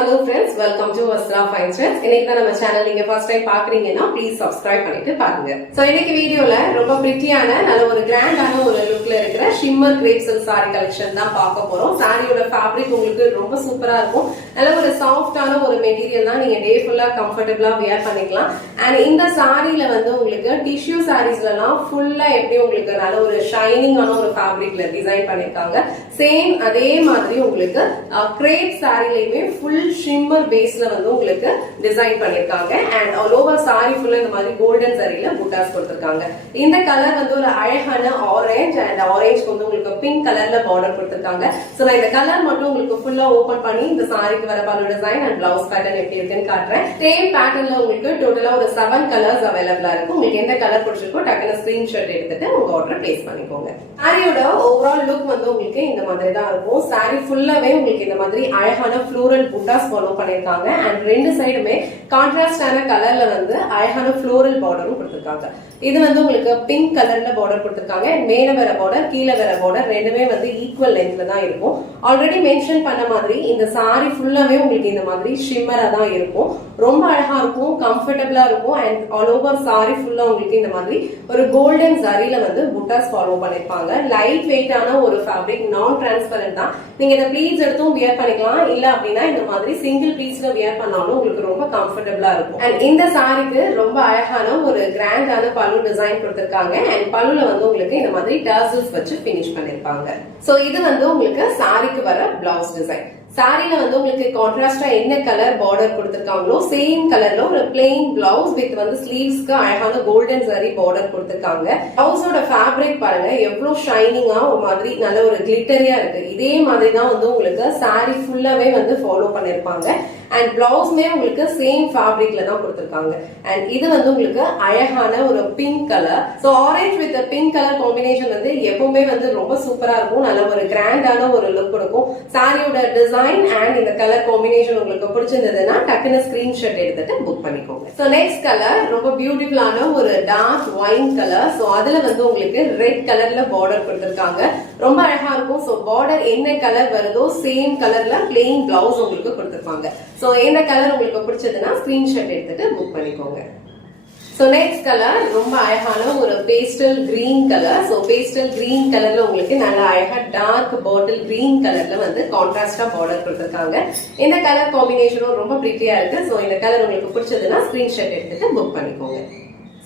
hello friends, welcome to Vastra Fine Trends. இன்னைக்கு தான் நம்ம சேனல் நீங்க ஃபர்ஸ்ட் டைம் பாக்குறீங்கன்னா ப்ளீஸ் சப்ஸ்கிரைப் பண்ணிட்டு பாருங்க. சோ இன்னைக்கு வீடியோல ரொம்ப பிரிட்டியான நல்ல ஒரு கிராண்டான ஒரு லுக்ல இருக்கிற shimmer grape silk saree collection தான் பார்க்க போறோம். சாரியோட ஃபேப்ரிக் உங்களுக்கு ரொம்ப சூப்பரா இருக்கும். நல்ல ஒரு சாஃப்ட்டான ஒரு மெட்டீரியல் தான், நீங்க டே ஃபுல்லா கம்ஃபர்ட்டபிளா வியர் பண்ணிக்கலாம். அண்ட் இந்த சாரியில வந்து உங்களுக்கு டிஷ்யூ சாரீஸ்லாம் ஃபுல்லா எப்படி உங்களுக்கு நல்ல ஒரு ஷைனிங்கான ஒரு ஃபேப்ரிக்ல டிசைன் பண்ணிருக்காங்க. சேம் அதே மாதிரி உங்களுக்கு கிரேப் சாரிலையுமே ஃபுல் ஷிம்மர் பேஸ்ல வந்து உங்களுக்கு டிசைன் பண்ணிருக்காங்க. அண்ட் ஆல் ஓவர் சாரி ஃபுல்லா இந்த மாதிரி கோல்டன் சாரியில புட்டாஸ் கொடுத்திருக்காங்க. இந்த கலர் வந்து ஒரு அழகான ஆரஞ்ச் அண்ட் ஆரஞ்சுக்கு வந்து உங்களுக்கு பிங்க் கலர்ல பார்டர் கொடுத்திருக்காங்க. சோ நான் இந்த கலர் மட்டும் உங்களுக்கு ஃபுல்லா ஓபன் பண்ணி இந்த சாரிக்கு வர பல்லு டிசைன் அண்ட் பிளவுஸ் பேட்டர்ன் எப்படி இருக்குன்னு காட்டுறேன். சேம் பேட்டர்ன்ல உங்களுக்கு டோட்டலா ஒரு 7 கலர்ஸ் அவைலபிளா இருக்கு. உங்களுக்கு எந்த கலர் பிடிச்சிருக்கோ டக்குனு ஸ்கிரீன்ஷாட் எடுத்துட்டு உங்க ஆர்டர் பிளேஸ் பண்ணிக்கோங்க. சாரியோட ஓவரால் லுக் வந்து உங்களுக்கு இந்த மாதிரி தான் இருக்கும். சாரி ஃபுல்லாவே உங்களுக்கு இந்த மாதிரி அழகான ஃப்ளோரல் புட்டாஸ் ஃபாலோ பண்ணிருக்காங்க. அண்ட் ரெண்டு சைடுமே கான்ட்ராஸ்டான கலர்ல வந்து அழகான ஃப்ளோரல் பார்டரும் கொடுத்திருக்காங்க. இது வந்து உங்களுக்கு பிங்க் கலர்ல பார்டர் கொடுத்திருக்காங்க. மேல வர பார்டர் கீழே வர பார்டர் ரெண்டுமே வந்து ஈக்குவல் லென்த்ல தான் இருக்கும். ஆல்ரெடி மென்ஷன் பண்ண மாதிரி இந்த சாரி ஃபுல்லாவே உங்களுக்கு இந்த மாதிரி ஷிம்மரா தான் இருக்கும். ரொம்ப அழகா இருக்கும், கம்ஃபர்டபிளா இருக்கும். அண்ட் ஆல் ஓவர் சாரி ஃபுல்லா உங்களுக்கு இந்த மாதிரி ஒரு கோல்டன் சாரியில வந்து புட்டாஸ் ஃபாலோ பண்ணிருப்பாங்க. லைட் வெயிட்டான ஒரு ஃபேப்ரிக், நான் டிரான்ஸ்பரண்ட் தான். நீங்க இந்த ப்ளீட்ஸ் எடுத்தும் வியர் பண்ணிக்கலாம். இல்ல அப்படின்னா இந்த மாதிரி சிங்கிள் பீஸ்ல வியர் பண்ணாலும் உங்களுக்கு ரொம்ப கம்ஃபர்டபிளா இருக்கும். அண்ட் இந்த சாரிக்கு ரொம்ப அழகான ஒரு கிராண்டான பல்லு டிசைன் கொடுத்திருக்காங்க. அண்ட் பல்லுல வந்து உங்களுக்கு இந்த மாதிரி டர்சல்ஸ் வச்சு பினிஷ் பண்ணிருப்பாங்க. சோ இது வந்து உங்களுக்கு சாரிக்கு வர பிளவுஸ் டிசைன். சாரில வந்து உங்களுக்கு கான்ட்ராஸ்டா என்ன கலர் பார்டர் கொடுத்திருக்காங்களோ சேம் கலர்ல ஒரு பிளெயின் பிளவுஸ் வித் வந்து ஸ்லீவ்ஸ்க்கு அழகான கோல்டன் சாரி பார்டர் கொடுத்திருக்காங்க. பிளவுஸோட ஃபேப்ரிக் பாருங்க எவ்வளவு ஷைனிங்கா ஒரு மாதிரி நல்ல ஒரு கிளிட்டரியா இருக்கு. இதே மாதிரி தான் வந்து உங்களுக்கு சாரி ஃபுல்லாவே வந்து ஃபாலோ பண்ணிருப்பாங்க. அண்ட் பிளவுஸ்மே உங்களுக்கு சேம் ஃபேப்ரிக்ல தான் கொடுத்திருக்காங்க. அண்ட் இது வந்து உங்களுக்கு அழகான ஒரு pink colour. So orange with pink colour combination வந்து எப்பவுமே வந்து ரொம்ப சூப்பரா இருக்கும். நல்ல ஒரு கிராண்டான ஒரு லுக் கொடுக்கும். சாரியோட டிசைன் அண்ட் இந்த கலர் காம்பினேஷன் உங்களுக்கு பிடிச்சிருந்ததுன்னா டக்குனு ஸ்கிரீன்ஷாட் எடுத்துட்டு புக் பண்ணிக்கோங்க. சோ நெக்ஸ்ட் கலர் ரொம்ப பியூட்டிஃபுல்லான ஒரு டார்க் ஒயின் கலர். சோ அதுல வந்து உங்களுக்கு ரெட் கலர்ல பார்டர் கொடுத்திருக்காங்க. ரொம்ப அழகா இருக்கும். சோ பார்டர் என்ன கலர் வருதோ சேம் கலர்ல பிளெயின் பிளவுஸ் உங்களுக்கு கொடுத்திருப்பாங்க. சோ இந்த கலர் உங்களுக்கு பிடிச்சதுன்னா ஸ்கிரீன்ஷாட் எடுத்துட்டு புக் பண்ணிக்கோங்க. சோ நெக்ஸ்ட் கலர் ரொம்ப அழகான ஒரு pastel green colour. So pastel green கலர்ல உங்களுக்கு நல்ல அழகா டார்க் பாட்டில் கிரீன் கலர்ல வந்து கான்ட்ராஸ்டா பார்டர் கொடுத்திருக்காங்க. இந்த கலர் காம்பினேஷனும் ரொம்ப பிரிட்டியா இருக்கு. சோ இந்த கலர் உங்களுக்கு பிடிச்சதுன்னா ஸ்கிரீன்ஷாட் எடுத்துட்டு புக் பண்ணிக்கோங்க.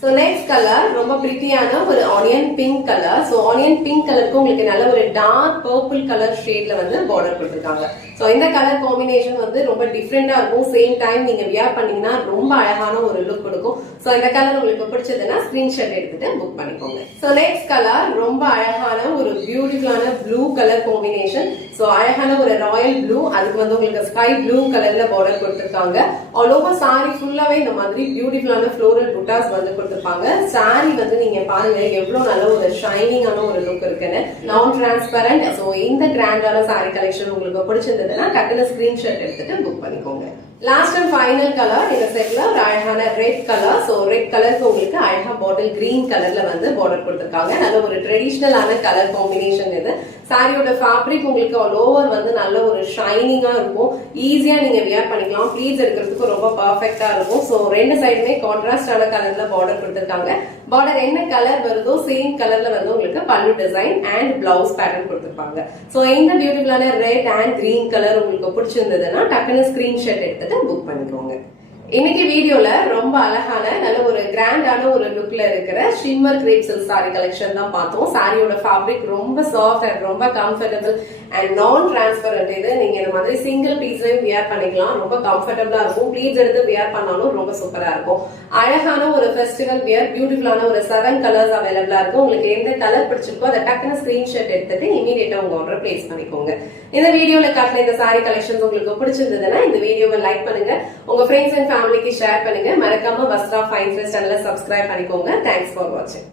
சோ நெக்ஸ்ட் கலர் ரொம்ப பிரிட்டியான ஒரு onion pink colour. So onion pink கலருக்கு உங்களுக்கு நல்ல ஒரு டார்க் பர்பிள் கலர் ஷேட்ல வந்து பார்டர் கொடுத்திருக்காங்க. சோ இந்த கலர் காம்பினேஷன் வந்து ரொம்ப டிஃப்ரெண்டா இருக்கும். சேம் டைம் நீங்க வியர் பண்ணீங்கன்னா ரொம்ப அழகான ஒரு லுக் கொடுக்கும். சோ இந்த கலர் உங்களுக்கு பிடிச்சதுன்னா ஸ்கிரீன்ஷாட் எடுத்துட்டு புக் பண்ணிக்கோங்க. சோ நெக்ஸ்ட் கலர் ரொம்ப அழகான ஒரு பியூட்டிஃபுல்லான ப்ளூ கலர் காம்பினேஷன். சோ அழகான ஒரு ராயல் ப்ளூ, அதுக்கு வந்து உங்களுக்கு ஸ்கை ப்ளூ கலர்ல பார்டர் கொடுத்திருக்காங்க. ஆல் ஓவர் சாரி ஃபுல்லாவே இந்த மாதிரி பியூட்டிஃபுல்லான ஃப்ளோரல் புட்டாஸ் வந்து கொடுத்திருப்பாங்க. சாரி வந்து நீங்க பாருங்க எவ்வளவு நல்ல ஒரு ஷைனிங்கான ஒரு லுக் இருக்குன்னு. நான் டிரான்ஸ்பரண்ட். சோ இந்த கிராண்டான சாரி கலெக்ஷன் உங்களுக்கு பிடிச்சிருந்ததுன்னா டக்குனு ஸ்கிரீன்ஷாட் எடுத்துட்டு புக் பண்ணிக்கோங்க. லாஸ்ட் அண்ட் ஃபைனல் கலர் இந்த செட்ல ஒரு அழகான ரெட் கலர். சோ ரெட் கலருக்கு உங்களுக்கு அழகா பாட்டில் கிரீன் கலர்ல வந்து பார்டர் கொடுத்திருக்காங்க. நல்ல ஒரு ட்ரெடிஷனலான கலர் காம்பினேஷன் இது. சாரியோட ஃபேப்ரிக் உங்களுக்கு ஆல் ஓவர் வந்து நல்ல ஒரு ஷைனிங்கா இருக்கும். ஈஸியா நீங்க வியர் பண்ணிக்கலாம். ப்ளீட்ஸ் எடுக்கிறதுக்கு ரொம்ப பர்ஃபெக்டா இருக்கும். சோ ரெண்டு சைடுமே கான்ட்ராஸ்டான கலர்ல பார்டர் கொடுத்திருக்காங்க. பார்டர் என்ன கலர் வருதோ சேம் கலர்ல வந்து உங்களுக்கு பல்லு டிசைன் அண்ட் பிளவுஸ் பேட்டர்ன் கொடுத்திருப்பாங்க. சோ இந்த பியூட்டிஃபுல்லான ரெட் அண்ட் கிரீன் கலர் உங்களுக்கு பிடிச்சிருந்ததுன்னா டக்குனு ஸ்கிரீன்ஷாட் எடுத்துட்டு புக் பண்ணிக்கோங்க. இன்னைக்கு வீடியோல ரொம்ப அழகான நல்ல ஒரு கிராண்டான ஒரு லுக்ல இருக்கிற shimmer grape silk sorry collection தான் பார்த்தோம். சாரியோட ஃபேப்ரிக் ரொம்ப சாஃப்ட் அண்ட் ரொம்ப கம்ஃபர்டபிள் அண்ட் நான் டிரான்ஸ்பரண்ட். இது நீங்க இந்த மாதிரி சிங்கிள் பீஸ்லயும் வியர் பண்ணிக்கலாம். ரொம்ப கம்ஃபர்டபிளா இருக்கும். ப்ளீட்ஸ் எடுத்து வியர் பண்ணாலும் ரொம்ப சூப்பரா இருக்கும். அழகான ஒரு ஃபெஸ்டிவல் வியர், பியூட்டிஃபுல்லான ஒரு 7 கலர்ஸ் அவைலபிளா இருக்கும். உங்களுக்கு எந்த கலர் பிடிச்சிருக்கோ அதை டக்குனு ஸ்கிரீன்ஷாட் எடுத்துட்டு இமீடியட்டா உங்க ஆர்டர் பிளேஸ் பண்ணிக்கோங்க. இந்த வீடியோல காட்டின இந்த சாரி கலெக்ஷன்ஸ் உங்களுக்கு பிடிச்சிருந்ததுன்னா இந்த வீடியோவை லைக் பண்ணுங்க, உங்க ஃப்ரெண்ட்ஸ் அண்ட் ஃபேமிலிக்கு ஷேர் பண்ணுங்க. மறக்காம வஸ்த்ரா ஃபைன் ட்ரெண்ட்ஸ் சேனலை சப்ஸ்கிரைப் பண்ணிக்கோங்க. தேங்க்ஸ் ஃபார் வாட்சிங்.